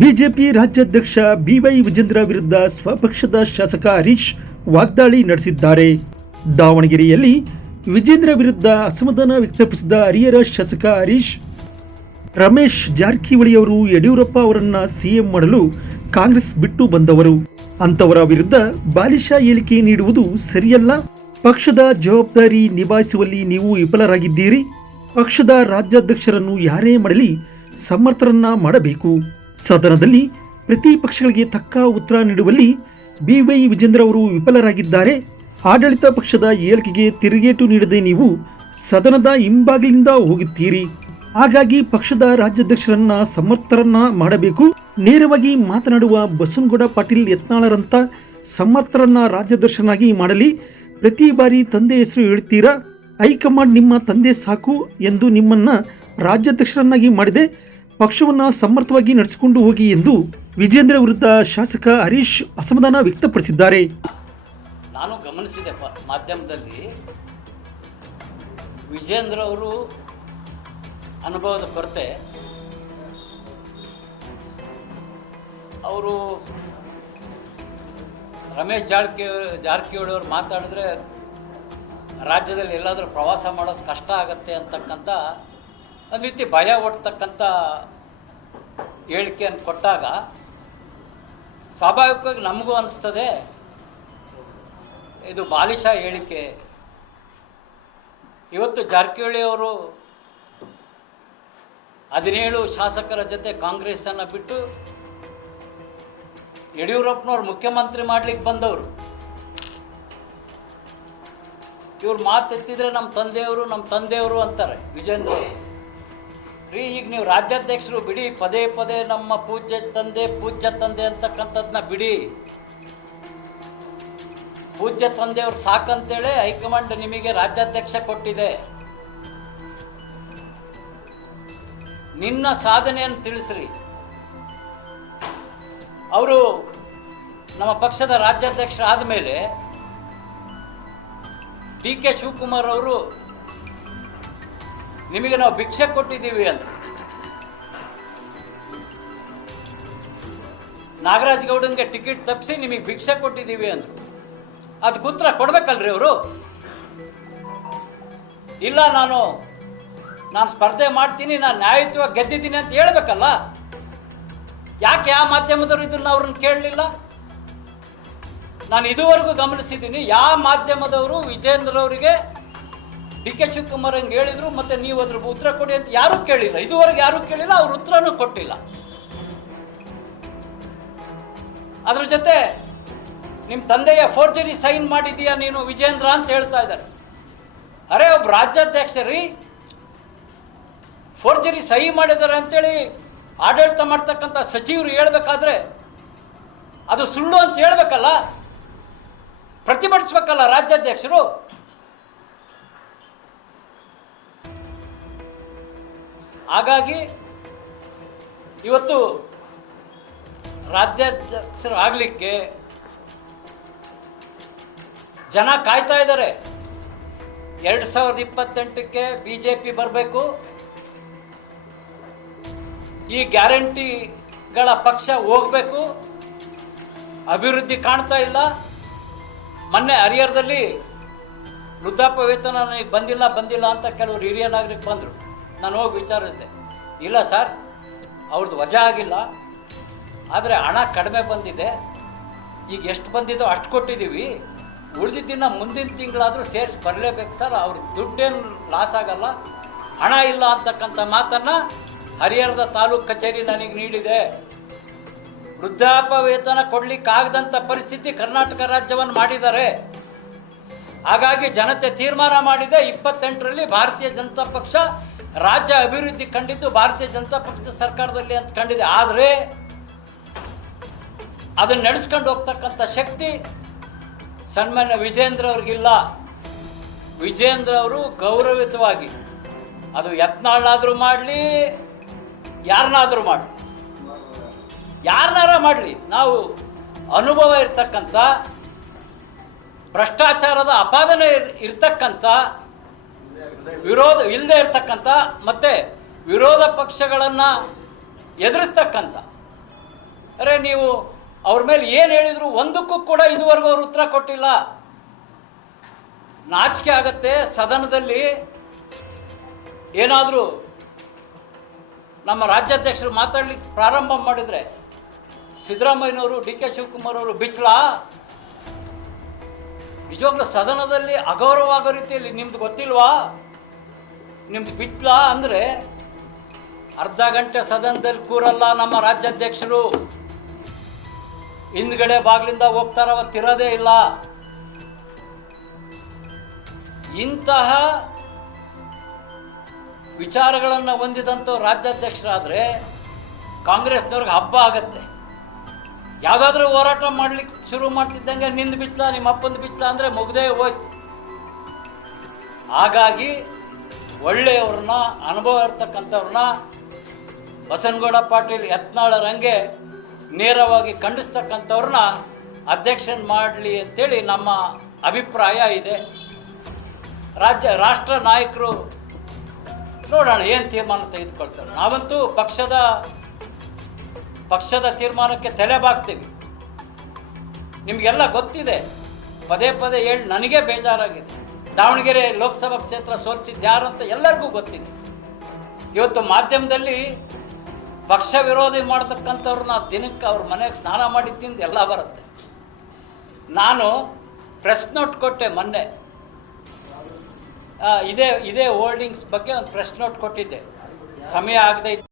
BJP ರಾಜ್ಯಾಧ್ಯಕ್ಷ B Y Vijendra ವಿರುದ್ಧ ಸ್ವಪಕ್ಷದ ಶಾಸಕ ಹರೀಶ್ ವಾಗ್ದಾಳಿ ನಡೆಸಿದ್ದಾರೆ. ದಾವಣಗೆರೆಯಲ್ಲಿ ವಿಜೇಂದ್ರ ವಿರುದ್ಧ ಅಸಮಾಧಾನ ವ್ಯಕ್ತಪಡಿಸಿದ ಹಿರಿಯ ಶಾಸಕ ಹರೀಶ್, ರಮೇಶ್ ಜಾರಕಿಹೊಳಿ ಅವರು ಯಡಿಯೂರಪ್ಪ ಅವರನ್ನ ಸಿಎಂ ಮಾಡಲು ಕಾಂಗ್ರೆಸ್ ಬಿಟ್ಟು ಬಂದವರು. ಅಂತವರ ವಿರುದ್ಧ ಬಾಲಿಶ ಹೇಳಿಕೆ ನೀಡುವುದು ಸರಿಯಲ್ಲ. ಪಕ್ಷದ ಜವಾಬ್ದಾರಿ ನಿಭಾಯಿಸುವಲ್ಲಿ ನೀವು ವಿಫಲರಾಗಿದ್ದೀರಿ. ಪಕ್ಷದ ರಾಜ್ಯಾಧ್ಯಕ್ಷರನ್ನು ಯಾರೇ ಮಾಡಲಿ ಸಮರ್ಥರನ್ನ ಮಾಡಬೇಕು. ಸದನದಲ್ಲಿ ಪ್ರತಿಪಕ್ಷಗಳಿಗೆ ತಕ್ಕ ಉತ್ತರ ನೀಡುವಲ್ಲಿ ಬಿವೈ ವಿಜೇಂದ್ರ ಅವರು ವಿಫಲರಾಗಿದ್ದಾರೆ. ಆಡಳಿತ ಪಕ್ಷದ ಹೇಳಿಕೆಗೆ ತಿರುಗೇಟು ನೀಡದೆ ನೀವು ಸದನದ ಹಿಂಬಾಗಿಲಿಂದ ಹೋಗುತ್ತೀರಿ. ಹಾಗಾಗಿ ಪಕ್ಷದ ರಾಜ್ಯಾಧ್ಯಕ್ಷರನ್ನ ಸಮರ್ಥರನ್ನ ಮಾಡಬೇಕು. ನೇರವಾಗಿ ಮಾತನಾಡುವ ಬಸವನಗೌಡ ಪಾಟೀಲ್ ಯತ್ನಾಳರಂತ ಸಮರ್ಥರನ್ನ ರಾಜ್ಯಾಧ್ಯಕ್ಷರನ್ನಾಗಿ ಮಾಡಲಿ. ಪ್ರತಿ ಬಾರಿ ತಂದೆ ಹೆಸರು ಹೇಳ್ತೀರಾ. ಹೈಕಮಾಂಡ್ ನಿಮ್ಮ ತಂದೆ ಸಾಕು ಎಂದು ನಿಮ್ಮನ್ನ ರಾಜ್ಯಾಧ್ಯಕ್ಷರನ್ನಾಗಿ ಮಾಡಿದೆ. ಪಕ್ಷವನ್ನು ಸಮರ್ಥವಾಗಿ ನಡೆಸಿಕೊಂಡು ಹೋಗಿ ಎಂದು ವಿಜೇಂದ್ರ ವಿರುದ್ಧ ಶಾಸಕ ಹರೀಶ್ ಅಸಮಾಧಾನ ವ್ಯಕ್ತಪಡಿಸಿದ್ದಾರೆ. ನಾನು ಗಮನಿಸಿದೆ ಮಾಧ್ಯಮದಲ್ಲಿ ವಿಜೇಂದ್ರ ಅವರು ಅನುಭವದ ಕೊರತೆ, ಅವರು ರಮೇಶ್ ಜಾರಕಿಹೊಳಿ ಅವರು ಮಾತಾಡಿದ್ರೆ ರಾಜ್ಯದಲ್ಲಿ ಎಲ್ಲಾದರೂ ಪ್ರವಾಸ ಮಾಡೋದು ಕಷ್ಟ ಆಗತ್ತೆ ಅಂತಕ್ಕಂಥ ಒಂದು ರೀತಿ ಭಯ ಒಡ್ತಕ್ಕಂಥ ಹೇಳಿಕೆಯನ್ನು ಕೊಟ್ಟಾಗ ಸ್ವಾಭಾವಿಕವಾಗಿ ನಮಗೂ ಅನಿಸ್ತದೆ ಇದು ಬಾಲಿಶ ಹೇಳಿಕೆ. ಇವತ್ತು ಜಾರಕಿಹೊಳಿ ಅವರು 17 ಶಾಸಕರ ಜೊತೆ ಕಾಂಗ್ರೆಸ್ಸನ್ನು ಬಿಟ್ಟು ಯಡಿಯೂರಪ್ಪನವ್ರು ಮುಖ್ಯಮಂತ್ರಿ ಮಾಡ್ಲಿಕ್ಕೆ ಬಂದವರು. ಇವ್ರು ಮಾತೆತ್ತಿದ್ರೆ ನಮ್ಮ ತಂದೆಯವರು ಅಂತಾರೆ ವಿಜೇಂದ್ರ ಅವರು. ರೀ, ಈಗ ನೀವು ರಾಜ್ಯಾಧ್ಯಕ್ಷರು ಬಿಡಿ, ಪದೇ ಪದೇ ನಮ್ಮ ಪೂಜ್ಯ ತಂದೆ ಅಂತಕ್ಕಂಥದ್ದನ್ನ ಬಿಡಿ. ಪೂಜ್ಯ ತಂದೆಯವ್ರು ಸಾಕಂತೇಳಿ ಹೈಕಮಾಂಡ್ ನಿಮಗೆ ರಾಜ್ಯಾಧ್ಯಕ್ಷ ಕೊಟ್ಟಿದೆ. ನಿನ್ನ ಸಾಧನೆಯನ್ನು ತಿಳಿಸ್ರಿ. ಅವರು ನಮ್ಮ ಪಕ್ಷದ ರಾಜ್ಯಾಧ್ಯಕ್ಷರಾದ ಮೇಲೆ ಡಿ.ಕೆ. ಶಿವಕುಮಾರ್ ಅವರು ನಿಮಗೆ ನಾವು ಭಿಕ್ಷೆ ಕೊಟ್ಟಿದ್ದೀವಿ ಅಂತ, ನಾಗರಾಜ್ ಗೌಡಂಗೆ ಟಿಕೆಟ್ ತಪ್ಪಿಸಿ ನಿಮಗೆ ಭಿಕ್ಷೆ ಕೊಟ್ಟಿದ್ದೀವಿ ಅಂತ. ಅದಕ್ಕೆ ಉತ್ತರ ಕೊಡ್ಬೇಕಲ್ರಿ ಅವರು. ಇಲ್ಲ, ನಾನು ಸ್ಪರ್ಧೆ ಮಾಡ್ತೀನಿ, ನಾನು ನ್ಯಾಯಯುತವಾಗಿ ಗೆದ್ದಿದ್ದೀನಿ ಅಂತ ಹೇಳ್ಬೇಕಲ್ಲ. ಯಾಕೆ ಯಾವ ಮಾಧ್ಯಮದವರು ಇದನ್ನ ಅವ್ರನ್ನ ಕೇಳಲಿಲ್ಲ? ನಾನು ಇದುವರೆಗೂ ಗಮನಿಸಿದ್ದೀನಿ, ಯಾವ ಮಾಧ್ಯಮದವರು ವಿಜೇಂದ್ರ ಅವರಿಗೆ ಡಿ.ಕೆ. ಶಿವಕುಮಾರ್ ಹಂಗೆ ಹೇಳಿದ್ರು ಮತ್ತೆ ನೀವು ಅದ್ರ ಉತ್ತರ ಕೊಡಿ ಅಂತ ಯಾರೂ ಕೇಳಿಲ್ಲ. ಇದುವರೆಗೆ ಯಾರೂ ಕೇಳಿಲ್ಲ, ಅವ್ರ ಉತ್ತರನೂ ಕೊಟ್ಟಿಲ್ಲ. ಅದ್ರ ಜೊತೆ ನಿಮ್ಮ ತಂದೆಯ ಫೋರ್ಜರಿ ಸೈನ್ ಮಾಡಿದೀಯಾ ನೀನು ವಿಜೇಂದ್ರ ಅಂತ ಹೇಳ್ತಾ ಇದ್ದಾರೆ. ಅರೆ, ಒಬ್ಬ ರಾಜ್ಯಾಧ್ಯಕ್ಷರಿ ಫೋರ್ಜರಿ ಸಹಿ ಮಾಡಿದ್ದಾರೆ ಅಂತೇಳಿ ಆಡಳಿತ ಮಾಡ್ತಕ್ಕಂಥ ಸಚಿವರು ಹೇಳ್ಬೇಕಾದ್ರೆ ಅದು ಸುಳ್ಳು ಅಂತ ಹೇಳ್ಬೇಕಲ್ಲ, ಪ್ರತಿಭಟಿಸ್ಬೇಕಲ್ಲ ರಾಜ್ಯಾಧ್ಯಕ್ಷರು. ಹಾಗಾಗಿ ಇವತ್ತು ರಾಜ್ಯಾಧ್ಯಕ್ಷರು ಆಗಲಿಕ್ಕೆ ಜನ ಕಾಯ್ತಾ ಇದ್ದಾರೆ. 2028ಕ್ಕೆ ಬಿಜೆಪಿ ಬರಬೇಕು, ಈ ಗ್ಯಾರಂಟಿಗಳ ಪಕ್ಷ ಹೋಗಬೇಕು, ಅಭಿವೃದ್ಧಿ ಕಾಣ್ತಾ ಇಲ್ಲ. ಮೊನ್ನೆ ಹರಿಹರದಲ್ಲಿ ವೃದ್ಧಾಪ್ಯ ವೇತನ ನನಗೆ ಬಂದಿಲ್ಲ ಅಂತ ಕೆಲವರು ಹಿರಿಯ ನಾಗರಿಕ ಬಂದರು. ನಾನು ಹೋಗಿ ವಿಚಾರಿಸಿದೆ. ಇಲ್ಲ ಸರ್, ಅವ್ರದ್ದು ವಜಾ ಆಗಿಲ್ಲ, ಆದರೆ ಹಣ ಕಡಿಮೆ ಬಂದಿದೆ. ಈಗ ಎಷ್ಟು ಬಂದಿದೋ ಅಷ್ಟು ಕೊಟ್ಟಿದ್ದೀವಿ, ಉಳಿದಿದ್ದಿನ ಮುಂದಿನ ತಿಂಗಳಾದರೂ ಸೇರಿಸಿ ಬರಲೇಬೇಕು ಸರ್, ಅವ್ರ ದುಡ್ಡೇನು ಲಾಸ್ ಆಗಲ್ಲ, ಹಣ ಇಲ್ಲ ಅಂತಕ್ಕಂಥ ಮಾತನ್ನು ಹರಿಹರದ ತಾಲೂಕು ಕಚೇರಿ ನನಗೆ ನೀಡಿದೆ. ವೃದ್ಧಾಪ್ಯ ವೇತನ ಕೊಡಲಿಕ್ಕಾಗದಂಥ ಪರಿಸ್ಥಿತಿ ಕರ್ನಾಟಕ ರಾಜ್ಯವನ್ನು ಮಾಡಿದ್ದಾರೆ. ಹಾಗಾಗಿ ಜನತೆ ತೀರ್ಮಾನ ಮಾಡಿದೆ, 28ರಲ್ಲಿ ಭಾರತೀಯ ಜನತಾ ಪಕ್ಷ ರಾಜ್ಯ ಅಭಿವೃದ್ಧಿ ಕಂಡಿದ್ದು ಭಾರತೀಯ ಜನತಾ ಪಕ್ಷದ ಸರ್ಕಾರದಲ್ಲಿ ಅಂತ ಕಂಡಿದೆ. ಆದರೆ ಅದನ್ನು ನಡೆಸ್ಕೊಂಡು ಹೋಗ್ತಕ್ಕಂಥ ಶಕ್ತಿ ಸನ್ಮಾನ್ಯ ವಿಜೇಂದ್ರ ಅವ್ರಿಗಿಲ್ಲ. ವಿಜೇಂದ್ರ ಅವರು ಗೌರವಿತವಾಗಿ, ಅದು ಯತ್ನಾಳಾದರೂ ಮಾಡಲಿ, ಯಾರನ್ನಾದರೂ ಮಾಡಲಿ, ನಾವು ಅನುಭವ ಇರ್ತಕ್ಕಂಥ, ಭ್ರಷ್ಟಾಚಾರದ ಅಪಾದನೆ ಇರ್ತಕ್ಕಂಥ, ವಿರೋಧ ಇಲ್ಲದೆ ಇರ್ತಕ್ಕಂಥ, ಮತ್ತೆ ವಿರೋಧ ಪಕ್ಷಗಳನ್ನು ಎದುರಿಸ್ತಕ್ಕಂಥ ನೀವು ಅವ್ರ ಮೇಲೆ ಏನು ಹೇಳಿದ್ರು ಒಂದಕ್ಕೂ ಕೂಡ ಇದುವರೆಗೂ ಅವರು ಉತ್ತರ ಕೊಟ್ಟಿಲ್ಲ. ನಾಚಿಕೆ ಆಗತ್ತೆ. ಸದನದಲ್ಲಿ ಏನಾದರೂ ನಮ್ಮ ರಾಜ್ಯಾಧ್ಯಕ್ಷರು ಮಾತಾಡ್ಲಿಕ್ಕೆ ಪ್ರಾರಂಭ ಮಾಡಿದರೆ ಸಿದ್ದರಾಮಯ್ಯನವರು, ಡಿ ಕೆ ಶಿವಕುಮಾರ್ ಅವರು ಬಿಚ್ಚಲಾ? ನಿಜವಾಗ್ಲೂ ಸದನದಲ್ಲಿ ಅಗೌರವ ಆಗೋ ರೀತಿಯಲ್ಲಿ ನಿಮ್ದು ಗೊತ್ತಿಲ್ವಾ, ನಿಮ್ದು ಬಿಚ್ಚಲಾ ಅಂದರೆ ಅರ್ಧ ಗಂಟೆ ಸದನದಲ್ಲಿ ಕೂರಲ್ಲ ನಮ್ಮ ರಾಜ್ಯಾಧ್ಯಕ್ಷರು. ಹಿಂದ್ಗಡೆ ಬಾಗಿಲಿಂದ ಹೋಗ್ತಾರ, ಅವತ್ತಿರೋದೇ ಇಲ್ಲ. ಇಂತಹ ವಿಚಾರಗಳನ್ನು ಹೊಂದಿದಂಥ ರಾಜ್ಯಾಧ್ಯಕ್ಷರಾದರೆ ಕಾಂಗ್ರೆಸ್ನವ್ರಿಗೆ ಹಬ್ಬ ಆಗತ್ತೆ. ಯಾವುದಾದ್ರೂ ಹೋರಾಟ ಮಾಡ್ಲಿಕ್ಕೆ ಶುರು ಮಾಡ್ತಿದ್ದಂಗೆ ನಿಂದು ಬಿಚ್ಚಲ, ನಿಮ್ಮ ಅಪ್ಪಂದು ಬಿಚ್ಚಲ ಅಂದರೆ ಮುಗ್ದೇ ಹೋಯ್ತು. ಹಾಗಾಗಿ ಒಳ್ಳೆಯವ್ರನ್ನ, ಅನುಭವ ಇರ್ತಕ್ಕಂಥವ್ರನ್ನ ಬಸನಗೌಡ ಪಾಟೀಲ್ ಯತ್ನಾಳರಂಗೆ ನೇರವಾಗಿ ಖಂಡಿಸ್ತಕ್ಕಂಥವ್ರನ್ನ ಅಧ್ಯಕ್ಷನ್ ಮಾಡಲಿ ಅಂತೇಳಿ ನಮ್ಮ ಅಭಿಪ್ರಾಯ ಇದೆ. ರಾಷ್ಟ್ರ ನಾಯಕರು ನೋಡೋಣ ಏನು ತೀರ್ಮಾನ ತೆಗೆದುಕೊಳ್ತಾರೆ. ನಾವಂತೂ ಪಕ್ಷದ ತೀರ್ಮಾನಕ್ಕೆ ತಲೆಬಾಗ್ತೀವಿ. ನಿಮಗೆಲ್ಲ ಗೊತ್ತಿದೆ, ಪದೇ ಪದೇ ಹೇಳಿ ನನಗೆ ಬೇಜಾರಾಗಿದೆ. ದಾವಣಗೆರೆ ಲೋಕಸಭಾ ಕ್ಷೇತ್ರ ಸೋಲಿಸಿದ್ದು ಯಾರು ಅಂತ ಎಲ್ಲರಿಗೂ ಗೊತ್ತಿದೆ. ಇವತ್ತು ಮಾಧ್ಯಮದಲ್ಲಿ ಪಕ್ಷ ವಿರೋಧಿ ಮಾಡ್ತಕ್ಕಂಥವ್ರನ್ನ ದಿನಕ್ಕೆ ಅವ್ರ ಮನೆಗೆ ಸ್ನಾನ ಮಾಡಿದ್ದಿಂದ ಎಲ್ಲ ಬರುತ್ತೆ. ನಾನು ಪ್ರೆಸ್ ನೋಟ್ ಕೊಟ್ಟೆ ಮೊನ್ನೆ, ಇದೇ ಹೋಲ್ಡಿಂಗ್ಸ್ ಬಗ್ಗೆ ಒಂದು ಪ್ರೆಸ್ ನೋಟ್ ಕೊಟ್ಟಿದ್ದೆ. ಸಮಯ ಆಗದೆ